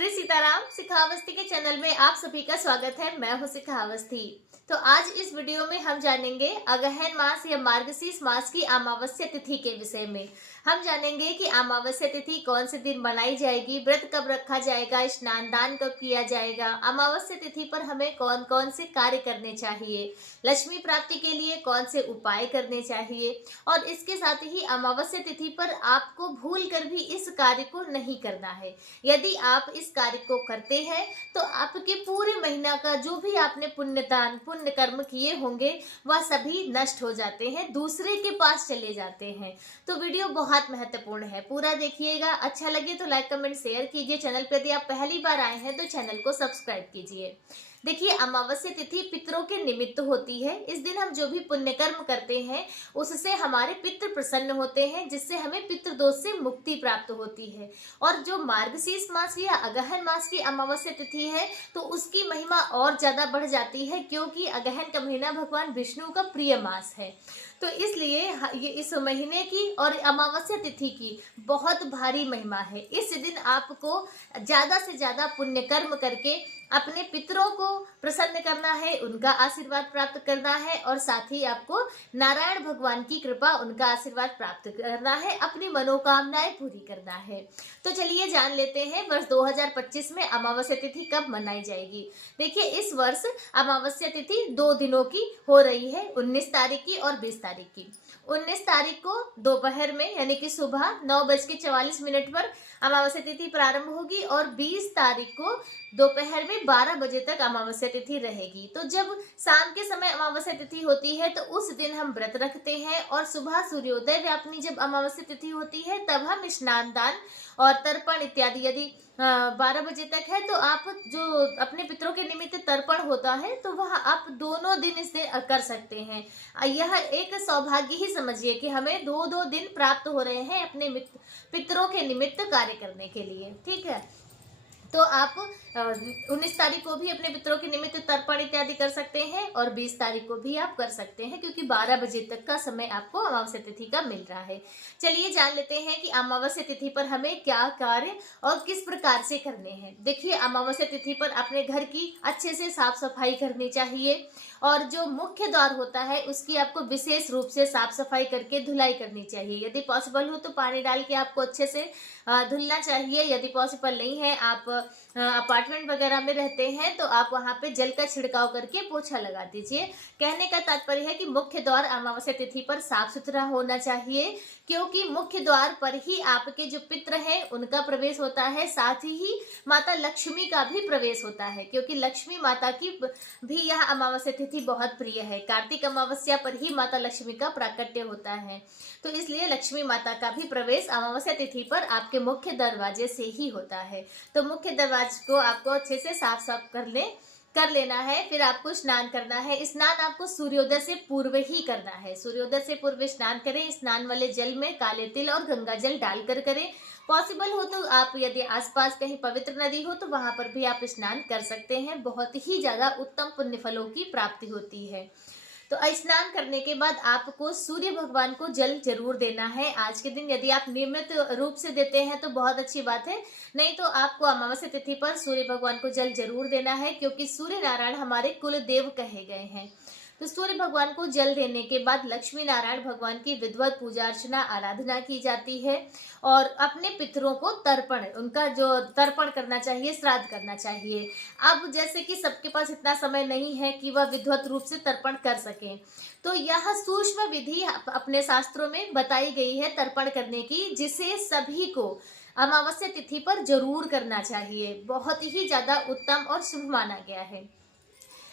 श्री सीताराम सिखावस्ती के चैनल में आप सभी का स्वागत है। मैं हूं सिखावस्ती। तो आज इस वीडियो में हम जानेंगे अगहन मास या मार्गशीर्ष मास की अमावस्या तिथि के विषय में। हम जानेंगे कि अमावस्या तिथि कौन से दिन मनाई जाएगी, व्रत कब रखा जाएगा, स्नान दान कब किया जाएगा, अमावस्या तिथि पर हमें कौन कौन से कार्य करने चाहिए, लक्ष्मी प्राप्ति के लिए कौन से उपाय करने चाहिए, और इसके साथ ही अमावस्या तिथि पर आपको भूल कर भी इस कार्य को नहीं करना है। यदि आप इस कार्य को करते हैं तो आपके पूरे महीना का जो भी आपने पुण्यदान पुण्य कर्म किए होंगे वह सभी नष्ट हो जाते हैं, दूसरे के पास चले जाते हैं। तो वीडियो बहुत महत्वपूर्ण है, पूरा देखिएगा। अच्छा लगे तो लाइक कमेंट शेयर कीजिए। चैनल पर यदि आप पहली बार आए हैं तो चैनल को सब्सक्राइब कीजिए। देखिए, अमावस्या तिथि पितरों के निमित्त होती है। इस दिन हम जो भी पुण्य कर्म करते हैं उससे हमारे पितृ प्रसन्न होते हैं, जिससे हमें पितृ दोष से मुक्ति प्राप्त होती है। और जो मार्गशीर्ष मास या अगहन मास की अमावस्या तिथि है तो उसकी महिमा और ज्यादा बढ़ जाती है, क्योंकि अगहन का महीना भगवान विष्णु का प्रिय मास है। तो इसलिए ये इस महीने की और अमावस्या तिथि की बहुत भारी महिमा है। इस दिन आपको ज्यादा से ज्यादा पुण्य कर्म करके अपने पितरों को प्रसन्न करना है, उनका आशीर्वाद प्राप्त करना है, और साथ ही आपको नारायण भगवान की कृपा, उनका आशीर्वाद प्राप्त करना है, अपनी मनोकामनाएं पूरी करना है। तो चलिए जान लेते हैं वर्ष 2025 में अमावस्या तिथि कब मनाई जाएगी। देखिए, इस वर्ष अमावस्या तिथि 2 दिनों की हो रही है, 19 तारीख की और 20 तारीख की। 19 तारीख को दोपहर में यानी कि सुबह 9:44 पर अमावस्या तिथि प्रारंभ होगी और 20 तारीख को दोपहर में 12 बजे तक अमावस्या तिथि रहेगी। तो जब शाम के समय अमावस्या तिथि होती है तो उस दिन हम व्रत रखते हैं, और सुबह सूर्योदय व्यापनी जब अमावस्या तिथि होती है तब हम स्नान दान और तर्पण इत्यादि, यदि 12 बजे तक है तो आप जो अपने पितरों के निमित्त तर्पण होता है तो वह आप दोनों दिन इसे कर सकते हैं। यह एक सौभाग्य ही समझिए कि हमें 2-2 दिन प्राप्त हो रहे हैं अपने पितरों के निमित्त कार्य करने के लिए। ठीक है, तो आप 19 तारीख को भी अपने पितरों के निमित्त तर्पण इत्यादि कर सकते हैं और 20 तारीख को भी आप कर सकते हैं, क्योंकि 12 बजे तक का समय आपको अमावस्या तिथि का मिल रहा है। चलिए जान लेते हैं कि अमावस्या तिथि पर हमें क्या कार्य और किस प्रकार से करने हैं। देखिए, अमावस्या तिथि पर अपने घर की अच्छे से साफ सफाई करनी चाहिए, और जो मुख्य द्वार होता है उसकी आपको विशेष रूप से साफ सफाई करके धुलाई करनी चाहिए। यदि पॉसिबल हो तो पानी डाल के आपको अच्छे से धुलना चाहिए। यदि पॉसिबल नहीं है, आप अपार्टमेंट वगैरह में रहते हैं, तो आप वहां पे जल का छिड़काव करके पोछा लगा दीजिए। कहने का तात्पर्य है कि मुख्य द्वार अमावस्या तिथि पर साफ सुथरा होना चाहिए, क्योंकि मुख्य द्वार पर ही आपके जो पितृ हैं उनका प्रवेश होता है, साथ ही माता लक्ष्मी का भी प्रवेश होता है, क्योंकि लक्ष्मी माता की भी यह अमावस्या तिथि बहुत प्रिय है। कार्तिक अमावस्या पर ही माता लक्ष्मी का प्राकट्य होता है, तो इसलिए लक्ष्मी माता का भी प्रवेश अमावस्या तिथि पर आपके मुख्य दरवाजे से ही होता है। तो मुख्य दरवाजे को आपको अच्छे से साफ कर लेना है। फिर आपको स्नान करना है। स्नान आपको सूर्योदय से पूर्व ही करना है। सूर्योदय से पूर्व स्नान करें। स्नान वाले जल में काले तिल और गंगा जल डालकर करें। पॉसिबल हो तो आप यदि आसपास कहीं पवित्र नदी हो तो वहां पर भी आप स्नान कर सकते हैं। बहुत ही ज्यादा उत्तम पुण्य फलों की प्राप्ति होती है। तो स्नान करने के बाद आपको सूर्य भगवान को जल जरूर देना है। आज के दिन यदि आप नियमित रूप से देते हैं तो बहुत अच्छी बात है, नहीं तो आपको अमावस्या तिथि पर सूर्य भगवान को जल जरूर देना है, क्योंकि सूर्य नारायण हमारे कुल देव कहे गए हैं। तो सूर्य भगवान को जल देने के बाद लक्ष्मी नारायण भगवान की विधिवत पूजा अर्चना आराधना की जाती है, और अपने पितरों को तर्पण, उनका जो तर्पण करना चाहिए, श्राद्ध करना चाहिए। अब जैसे कि सबके पास इतना समय नहीं है कि वह विधिवत रूप से तर्पण कर सकें, तो यह सूक्ष्म विधि अपने शास्त्रों में बताई गई है तर्पण करने की, जिसे सभी को अमावस्या तिथि पर जरूर करना चाहिए। बहुत ही ज्यादा उत्तम और शुभ माना गया है।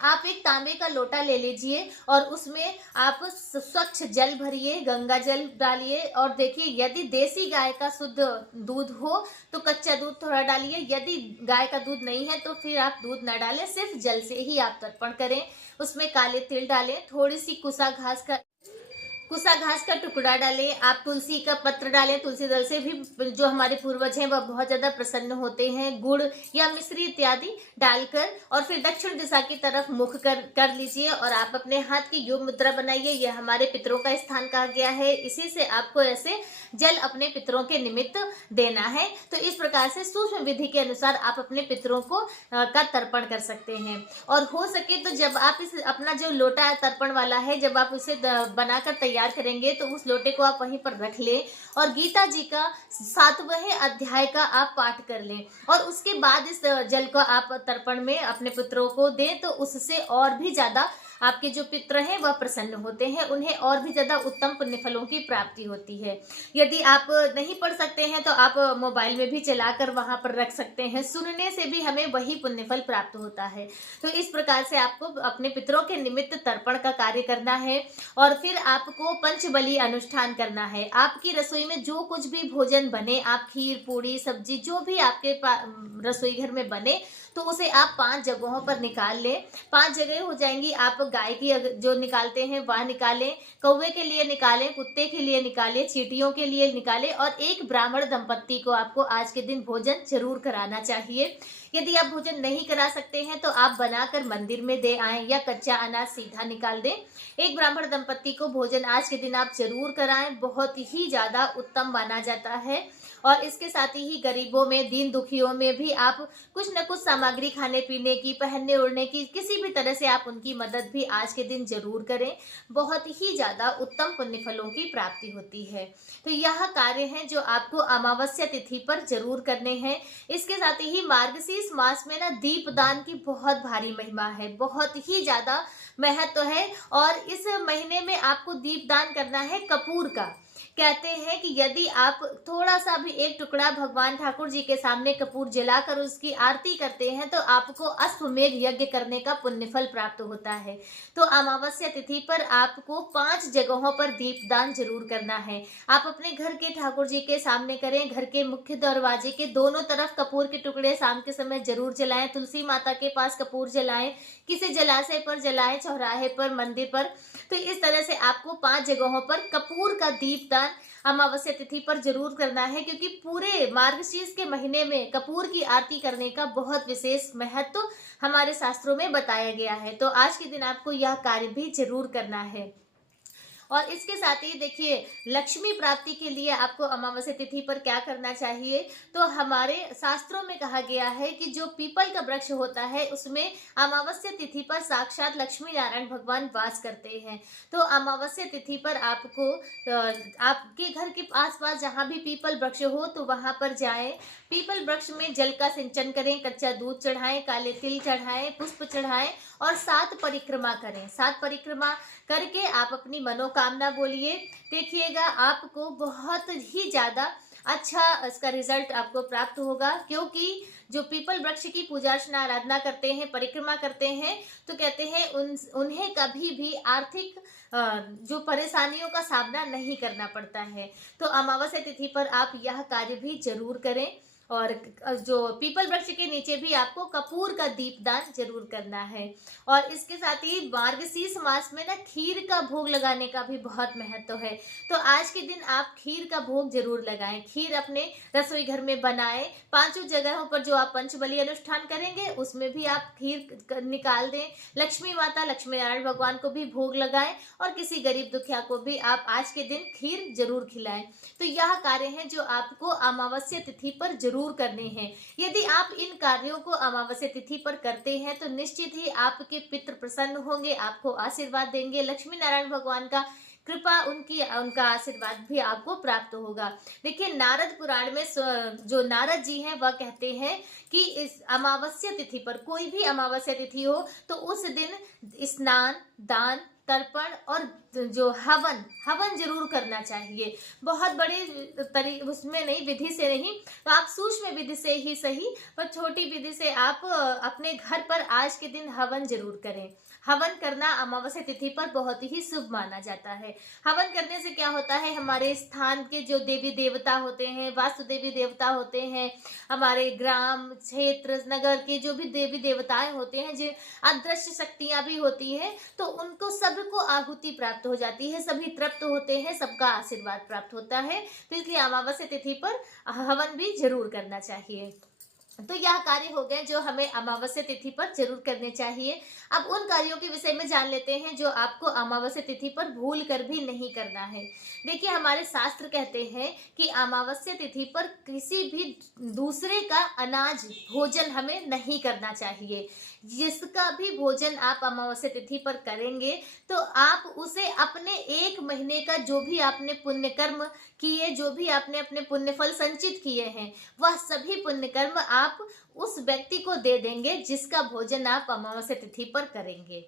आप एक तांबे का लोटा ले लीजिए और उसमें आप स्वच्छ जल भरिए, गंगा जल डालिए, और देखिए यदि देसी गाय का शुद्ध दूध हो तो कच्चा दूध थोड़ा डालिए। यदि गाय का दूध नहीं है तो फिर आप दूध ना डालें, सिर्फ जल से ही आप तर्पण करें। उसमें काले तिल डालें, थोड़ी सी कुसा घास का कुसा घास का टुकड़ा डालें, आप तुलसी का पत्र डालें, तुलसी दल से भी जो हमारे पूर्वज हैं वह बहुत ज्यादा प्रसन्न होते हैं। गुड़ या मिश्री इत्यादि डालकर और फिर दक्षिण दिशा की तरफ मुख कर लीजिए और आप अपने हाथ की योग मुद्रा बनाइए। यह हमारे पितरों का स्थान कहा गया है, इसी से आपको ऐसे जल अपने पितरों के निमित्त देना है। तो इस प्रकार से सूक्ष्म विधि के अनुसार आप अपने पितरों को का तर्पण कर सकते हैं। और हो सके तो जब आप इस अपना जो लोटा तर्पण वाला है, जब आप उसे बनाकर तैयार करेंगे तो उस लोटे को आप वहीं पर रख लें और गीता जी का 7वें अध्याय का आप पाठ कर लें और उसके बाद इस जल को आप तर्पण में अपने पितरों को दें, तो उससे और भी ज्यादा आपके जो पितर हैं वह प्रसन्न होते हैं, उन्हें और भी ज्यादा उत्तम पुण्य फलों की प्राप्ति होती है। यदि आप नहीं पढ़ सकते हैं तो आप मोबाइल में भी चलाकर वहां पर रख सकते हैं, सुनने से भी हमें वही पुण्य फल प्राप्त होता है। तो इस प्रकार से आपको अपने पितरों के निमित्त तर्पण का कार्य करना है और फिर आपको पंचबली अनुष्ठान करना है। आपकी रसोई में जो कुछ भी भोजन बने, आप खीर पूड़ी सब्जी जो भी आपके रसोई घर में बने, तो उसे आप 5 जगहों पर निकाल लें। 5 जगह हो जाएंगी। आप गाय की जो निकालते हैं वह निकालें, कौवे के लिए निकालें, कुत्ते के लिए निकालें, चींटियों के लिए निकालें और एक ब्राह्मण दंपत्ति को आपको आज के दिन भोजन जरूर कराना चाहिए। यदि आप भोजन नहीं करा सकते हैं तो आप बनाकर मंदिर में दे आएं या कच्चा अनाज सीधा निकाल दें। एक ब्राह्मण दंपत्ति को भोजन आज के दिन आप जरूर कराएं, बहुत ही ज्यादा उत्तम माना जाता है। और इसके साथ ही गरीबों में, दीन दुखियों में भी आप कुछ न कुछ सामग्री खाने पीने की, पहनने ओढ़ने की, किसी भी तरह से आप उनकी मदद भी आज के दिन जरूर करें। बहुत ही ज्यादा उत्तम पुण्य फलों की प्राप्ति होती है। तो यह कार्य है जो आपको अमावस्या तिथि पर जरूर करने हैं। इसके साथ ही मार्गशीर्ष मास में ना दीपदान की बहुत भारी महिमा है, बहुत ही ज्यादा महत्व है। और इस महीने में आपको दीपदान करना है कपूर का। कहते हैं कि यदि आप थोड़ा सा भी एक टुकड़ा भगवान ठाकुर जी के सामने कपूर जलाकर उसकी आरती करते हैं तो आपको अश्वमेध यज्ञ करने का पुण्य फल प्राप्त होता है। तो अमावस्या तिथि पर आपको 5 जगहों पर दीपदान जरूर करना है। आप अपने घर के ठाकुर जी के सामने करें, घर के मुख्य दरवाजे के दोनों तरफ कपूर के टुकड़े शाम के समय जरूर जलाएं, तुलसी माता के पास कपूर जलाएं, किसी जलाशय पर जलाएं, चौराहे पर, मंदिर पर। तो इस तरह से आपको 5 जगहों पर कपूर का दीपदान अमावस्या तिथि पर जरूर करना है, क्योंकि पूरे मार्गशीर्ष के महीने में कपूर की आरती करने का बहुत विशेष महत्व हमारे शास्त्रों में बताया गया है। तो आज के दिन आपको यह कार्य भी जरूर करना है। और इसके साथ ही देखिए, लक्ष्मी प्राप्ति के लिए आपको अमावस्या तिथि पर क्या करना चाहिए। तो हमारे शास्त्रों में कहा गया है कि जो पीपल का वृक्ष होता है उसमें अमावस्या तिथि पर साक्षात लक्ष्मी नारायण भगवान वास करते हैं। तो अमावस्या तिथि पर आपको आपके घर के आसपास जहाँ भी पीपल वृक्ष हो तो वहां पर जाएं, पीपल वृक्ष में जल का सिंचन करें, कच्चा दूध चढ़ाएं, काले तिल चढ़ाएं, पुष्प चढ़ाएं और 7 परिक्रमा करें। 7 परिक्रमा करके आप अपनी मनोकामना बोलिए। देखिएगा आपको बहुत ही ज्यादा अच्छा इसका रिजल्ट आपको प्राप्त होगा, क्योंकि जो पीपल वृक्ष की पूजा अर्चना आराधना करते हैं, परिक्रमा करते हैं, तो कहते हैं उन्हें कभी भी आर्थिक जो परेशानियों का सामना नहीं करना पड़ता है। तो अमावस्या तिथि पर आप यह कार्य भी जरूर करें। और जो पीपल वृक्ष के नीचे भी आपको कपूर का दीपदान जरूर करना है। और इसके साथ ही मार्गशीर्ष मास में ना खीर का भोग लगाने का भी बहुत महत्व है। तो आज के दिन आप खीर का भोग जरूर लगाएं, खीर अपने रसोई घर में बनाएं। 5 जगहों पर जो आप पंचबली अनुष्ठान करेंगे उसमें भी आप खीर निकाल दें। लक्ष्मी माता, लक्ष्मी नारायण भगवान को भी भोग लगाएं और किसी गरीब दुखिया को भी आप आज के दिन खीर जरूर खिलाएं। तो यह कार्य है जो आपको अमावस्या तिथि पर जरूर करने हैं। यदि आप इन कार्यों को अमावस्या तिथि पर करते हैं तो निश्चित ही आपके पितृ प्रसन्न होंगे, आपको आशीर्वाद देंगे। लक्ष्मी नारायण भगवान का कृपा, उनका आशीर्वाद भी आपको प्राप्त होगा। देखिए, नारद पुराण में जो नारद जी हैं वह कहते हैं कि इस अमावस्या तिथि पर, कोई भी अमावस्या तिथि हो तो उस दिन स्नान, दान, तर्पण और जो हवन जरूर करना चाहिए। बहुत बड़े उसमें नहीं, विधि से नहीं, तो आप सूक्ष्म विधि से ही सही पर छोटी विधि से आप अपने घर पर आज के दिन हवन जरूर करें। हवन करना अमावस्या तिथि पर बहुत ही शुभ माना जाता है। हवन करने से क्या होता है, हमारे स्थान के जो देवी देवता होते हैं, वास्तु देवी देवता होते हैं, हमारे ग्राम क्षेत्र नगर के जो भी देवी देवताएं होते हैं, जो अदृश्य शक्तियां भी होती हैं, तो उनको सबको आहुति प्राप्त हो जाती है, सभी तृप्त होते हैं, सबका आशीर्वाद प्राप्त होता है। तो इसलिए अमावस्या तिथि पर हवन भी जरूर करना चाहिए। तो यह कार्य हो गए जो हमें अमावस्या तिथि पर जरूर करने चाहिए। अब उन कार्यों के विषय में जान लेते हैं जो आपको अमावस्या तिथि पर भूल कर भी नहीं करना है। देखिए, हमारे शास्त्र कहते हैं कि अमावस्या तिथि पर किसी भी दूसरे का अनाज भोजन हमें नहीं करना चाहिए। जिसका भी भोजन आप अमावस्या तिथि पर करेंगे तो आप उसे अपने 1 महीने का जो भी आपने पुण्य कर्म किए, जो भी आपने अपने पुण्य फल संचित किए हैं, वह सभी पुण्य कर्म आप उस व्यक्ति को दे देंगे जिसका भोजन आप अमावस्या तिथि पर करेंगे।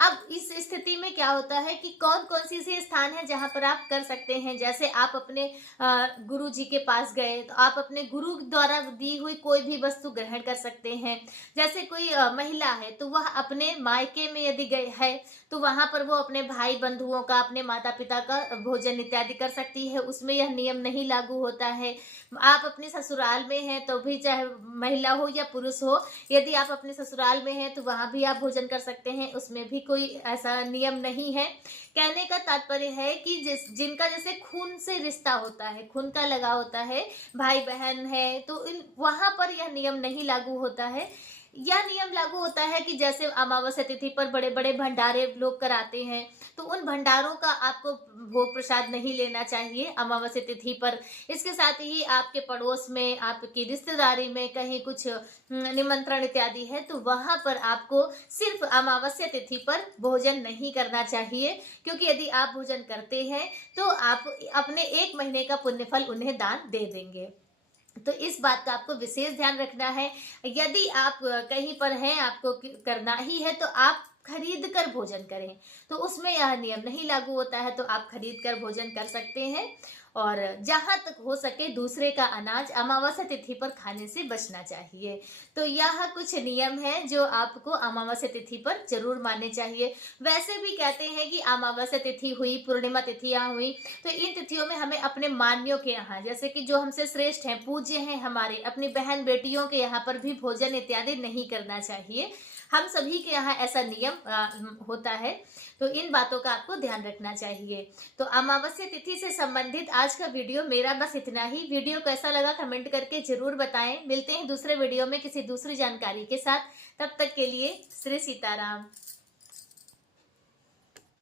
अब इस स्थिति में क्या होता है कि कौन कौन सी ऐसे स्थान है जहां पर आप कर सकते हैं। जैसे आप अपने गुरु जी के पास गए तो आप अपने गुरु द्वारा दी हुई कोई भी वस्तु ग्रहण कर सकते हैं। जैसे कोई महिला है तो वह अपने मायके में यदि गए है तो वहां पर वो अपने भाई बंधुओं का, अपने माता पिता का भोजन इत्यादि कर सकती है, उसमें यह नियम नहीं लागू होता है। आप अपने ससुराल में हैं तो भी, चाहे महिला हो या पुरुष हो, यदि आप अपने ससुराल में हैं तो वहां भी आप भोजन कर सकते हैं, उसमें भी कोई ऐसा नियम नहीं है। कहने का तात्पर्य है कि जिनका जैसे खून से रिश्ता होता है, खून का लगाव होता है, भाई बहन है, तो वहां पर यह नियम नहीं लागू होता है। यह नियम लागू होता है कि जैसे अमावस्या तिथि पर बड़े बड़े भंडारे लोग कराते हैं, तो उन भंडारों का आपको भोग प्रसाद नहीं लेना चाहिए अमावस्या तिथि पर। इसके साथ ही आपके पड़ोस में, आपकी रिश्तेदारी में कहीं कुछ निमंत्रण इत्यादि है तो वहां पर आपको सिर्फ अमावस्या तिथि पर भोजन नहीं करना चाहिए, क्योंकि यदि आप भोजन करते हैं तो आप अपने 1 महीने का पुण्य फल उन्हें दान दे देंगे। तो इस बात का आपको विशेष ध्यान रखना है। यदि आप कहीं पर हैं, आपको करना ही है, तो आप खरीद कर भोजन करें, तो उसमें यह नियम नहीं लागू होता है, तो आप खरीद कर भोजन कर सकते हैं। और जहां तक हो सके दूसरे का अनाज अमावस्या तिथि पर खाने से बचना चाहिए। तो यह कुछ नियम है जो आपको अमावस्या तिथि पर जरूर मानने चाहिए। वैसे भी कहते हैं कि अमावस्या तिथि हुई, पूर्णिमा तिथियां हुई, तो इन तिथियों में हमें अपने मान्यों के यहाँ, जैसे कि जो हमसे श्रेष्ठ हैं, पूज्य हैं, हमारे अपनी बहन बेटियों के यहाँ पर भी भोजन इत्यादि नहीं करना चाहिए। हम सभी के यहाँ ऐसा नियम होता है, तो इन बातों का आपको ध्यान रखना चाहिए। तो अमावस्या तिथि से संबंधित आज का वीडियो मेरा बस इतना ही। वीडियो कैसा लगा कमेंट करके जरूर बताएं। मिलते हैं दूसरे वीडियो में किसी दूसरी जानकारी के साथ। तब तक के लिए श्री सीताराम।